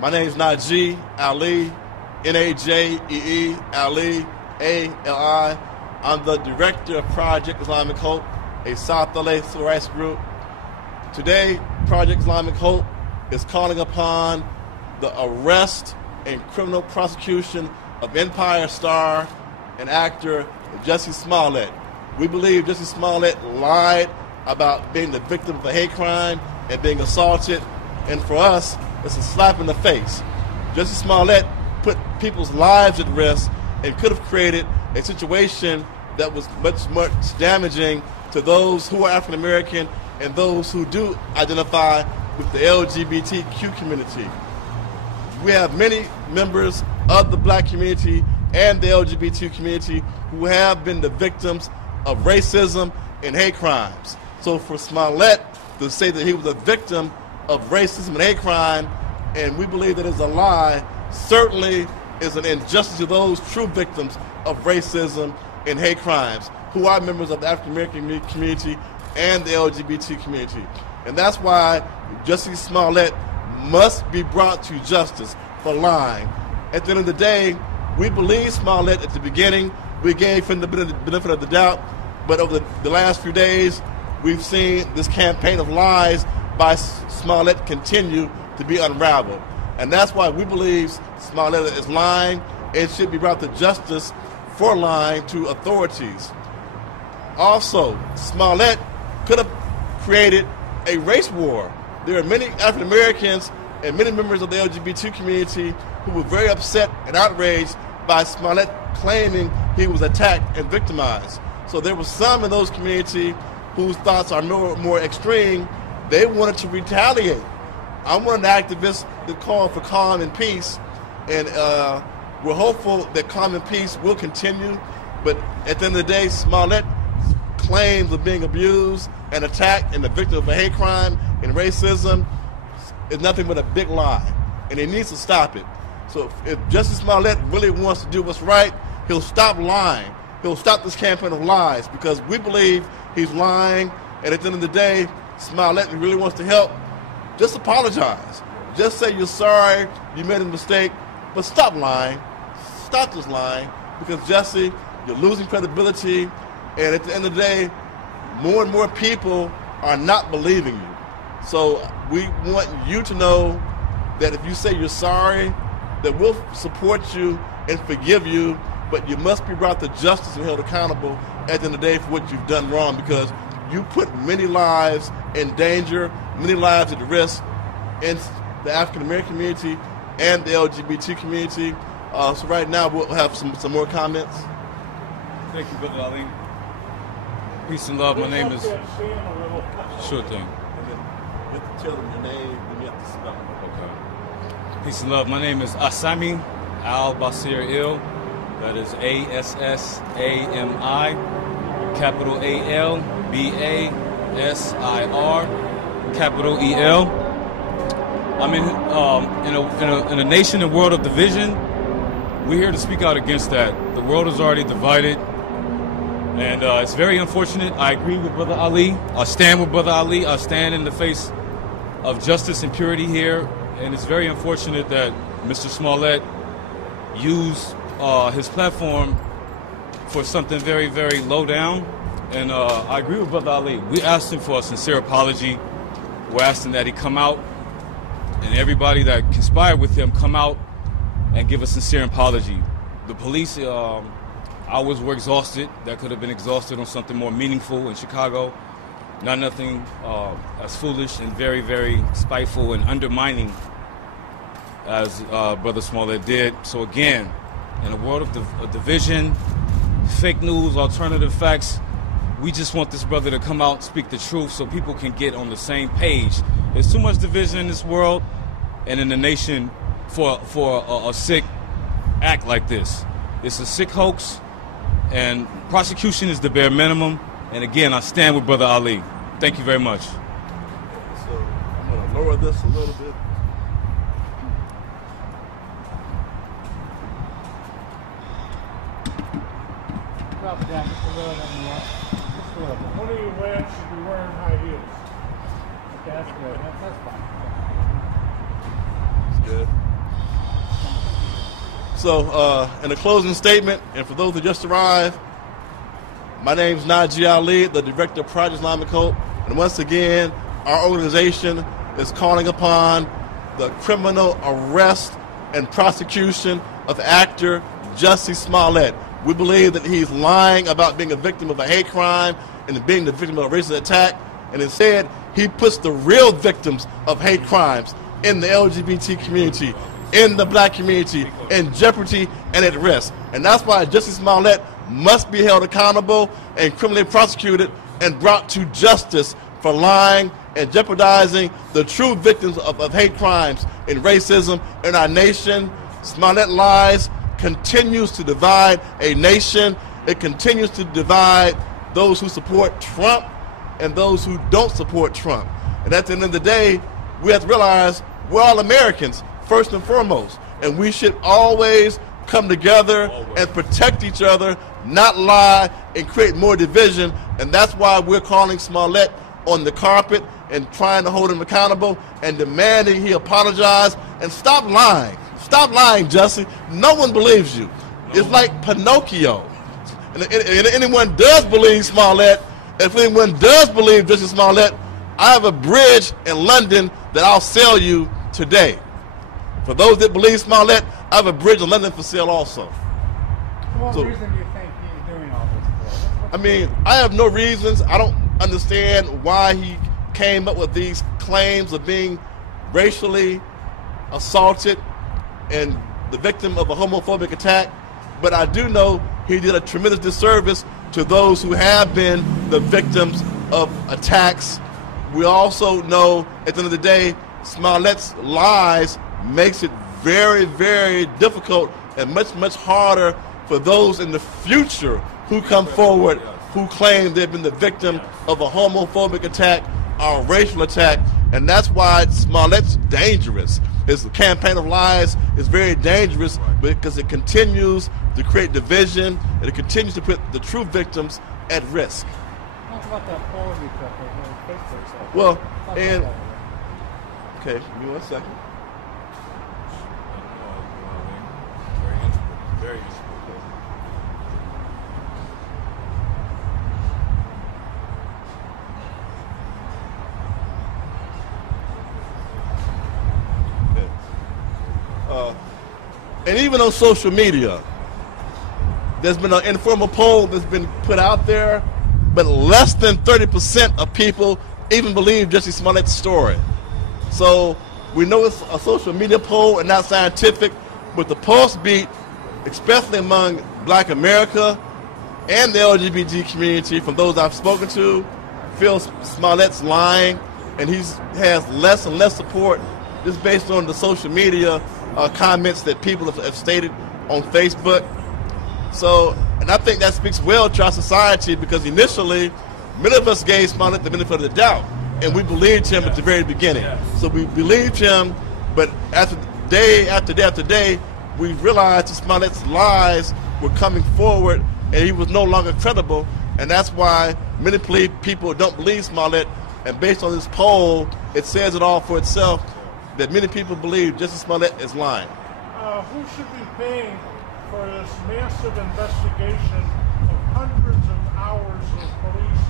My name is Najee Ali, N-A-J-E-E, Ali, A-L-I. I'm the director of Project Islamic Hope, a South LA civil rights group. Today, Project Islamic Hope is calling upon the arrest and criminal prosecution of Empire star and actor Jussie Smollett. We believe Jussie Smollett lied about being the victim of a hate crime and being assaulted, and for us, it's a slap in the face. Jussie Smollett put people's lives at risk and could have created a situation that was much damaging to those who are African American and those who do identify with the LGBTQ community. We have many members of the black community and the LGBT community who have been the victims of racism and hate crimes. So for Smollett to say that he was a victim of racism and hate crime, and we believe that is a lie, certainly is an injustice to those true victims of racism and hate crimes, who are members of the African American community and the LGBT community. And that's why Jussie Smollett must be brought to justice for lying. At the end of the day, we believe Smollett at the beginning. We gave him the benefit of the doubt, but over the last few days, we've seen this campaign of lies by Smollett continue to be unraveled. And that's why we believe Smollett is lying and should be brought to justice for lying to authorities. Also, Smollett could have created a race war. There are many African Americans and many members of the LGBT community who were very upset and outraged by Smollett claiming he was attacked and victimized. So there was some in those community whose thoughts are more extreme. They wanted to retaliate. I'm one of the activists that called for calm and peace, and we're hopeful that calm and peace will continue. But at the end of the day, Smollett claims of being abused and attacked and the victim of a hate crime and racism is nothing but a big lie, and he needs to stop it. So if Jussie Smollett really wants to do what's right, he'll stop lying. He'll stop this campaign of lies, because we believe he's lying, and at the end of the day, Smollett really wants to help. Just apologize. Just say you're sorry, you made a mistake, but stop lying. Stop this lying, because Jussie, you're losing credibility, and at the end of the day, more and more people are not believing you. So we want you to know that if you say you're sorry, that we'll support you and forgive you, but you must be brought to justice and held accountable at the end of the day for what you've done wrong, because you put many lives in danger, many lives at risk in the African American community and the LGBT community. So right now we'll have some more comments. Thank you, Brother Ali. Peace and love. My name is... Sure thing. You have to tell them your name and you have to spell it. Okay. Peace and love. My name is Asami Al-Basir Il. That is A-S-S-A-M-I, capital A-L-B-A-S-I-R, capital E-L. I'm in a nation and world of division. We're here to speak out against that. The world is already divided, and it's very unfortunate. I agree with Brother Ali. I stand with Brother Ali. I stand in the face of justice and purity here, and it's very unfortunate that Mr. Smollett used his platform for something very, very low down. And I agree with Brother Ali. We asked him for a sincere apology. We're asking that he come out, and everybody that conspired with him come out and give a sincere apology. The police hours were exhausted. That could have been exhausted on something more meaningful in Chicago. Not nothing as foolish and very, very spiteful and undermining as Brother Smollett did. So again, in a world of division, fake news, alternative facts, we just want this brother to come out and speak the truth so people can get on the same page. There's too much division in this world and in the nation for a sick act like this. It's a sick hoax, and prosecution is the bare minimum. And again, I stand with Brother Ali. Thank you very much. So I'm going to lower this a little bit. Drop it down just a little bit more. Just a little bit. One of your legs should be wearing high heels. Okay, that's good. That's fine. It's good. So, in a closing statement, and for those who just arrived, my name is Najee Ali, the Director of Project Islamic Hope, and once again, our organization is calling upon the criminal arrest and prosecution of actor Jussie Smollett. We believe that he's lying about being a victim of a hate crime and being the victim of a racist attack, and instead, he puts the real victims of hate crimes in the LGBT community, in the black community, in jeopardy and at risk. And that's why Jussie Smollett must be held accountable and criminally prosecuted and brought to justice for lying and jeopardizing the true victims of hate crimes and racism in our nation. Smollett lies continues to divide a nation. It continues to divide those who support Trump and those who don't support Trump. And at the end of the day, we have to realize we're all Americans, first and foremost, and we should always come together and protect each other, not lie and create more division. And that's why we're calling Smollett on the carpet and trying to hold him accountable and demanding he apologize and stop lying. Stop lying, Jussie. No one believes you. It's like Pinocchio. And if anyone does believe Smollett, if anyone does believe Jussie Smollett, I have a bridge in London that I'll sell you today. For those that believe Smollett, I have a bridge in London for sale also. What reason do you think he's doing all this for? I mean, I have no reasons. I don't understand why he came up with these claims of being racially assaulted and the victim of a homophobic attack. But I do know he did a tremendous disservice to those who have been the victims of attacks. We also know, at the end of the day, Smollett's lies makes it very, very difficult and much, much harder for those in the future who come forward who claim they've been the victim of a homophobic attack or a racial attack. And that's why Smollett's dangerous. His campaign of lies is very dangerous because it continues to create division and it continues to put the true victims at risk. Talk about that poll you took on Facebook. So. Well, and okay, give me 1 second. Very interesting. And even on social media, there's been an informal poll that's been put out there, but less than 30% of people even believe Jussie Smollett's story. So we know it's a social media poll and not scientific, but the pulse beat, especially among Black America and the LGBT community, from those I've spoken to, feels Smollett's lying, and he has less and less support just based on the social media comments that people have stated on Facebook. So, and I think that speaks well to our society because initially, many of us gave Smollett the benefit of the doubt, and we believed him at the very beginning. So we believed him, but after day after day after day, we realized that Smollett's lies were coming forward, and he was no longer credible, and that's why many people don't believe Smollett, and based on this poll, it says it all for itself, that many people believe Jussie Smollett is lying. Who should be paying for this massive investigation of hundreds of hours of police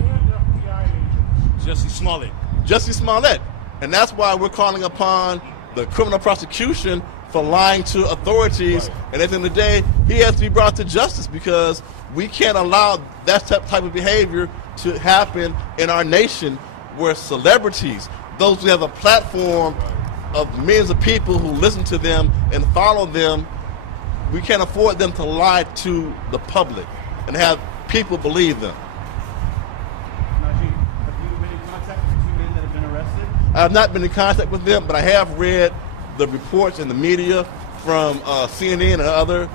and FBI agents? Jussie Smollett. Jussie Smollett. And that's why we're calling upon the criminal prosecution for lying to authorities. Right. And at the end of the day, he has to be brought to justice because we can't allow that type of behavior to happen in our nation where celebrities, those who have a platform of millions of people who listen to them and follow them, we can't afford them to lie to the public and have people believe them. Najee, have you been in contact with the two men that have been arrested? I have not been in contact with them, but I have read the reports in the media from CNN and other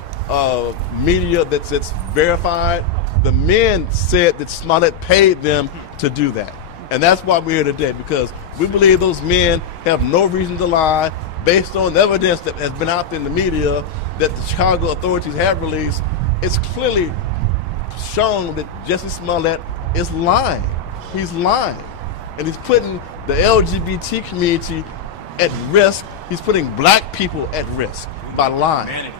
media that's verified. The men said that Smollett paid them to do that. And that's why we're here today, because we believe those men have no reason to lie based on the evidence that has been out there in the media that the Chicago authorities have released. It's clearly shown that Jussie Smollett is lying. He's lying. And he's putting the LGBT community at risk. He's putting black people at risk by lying.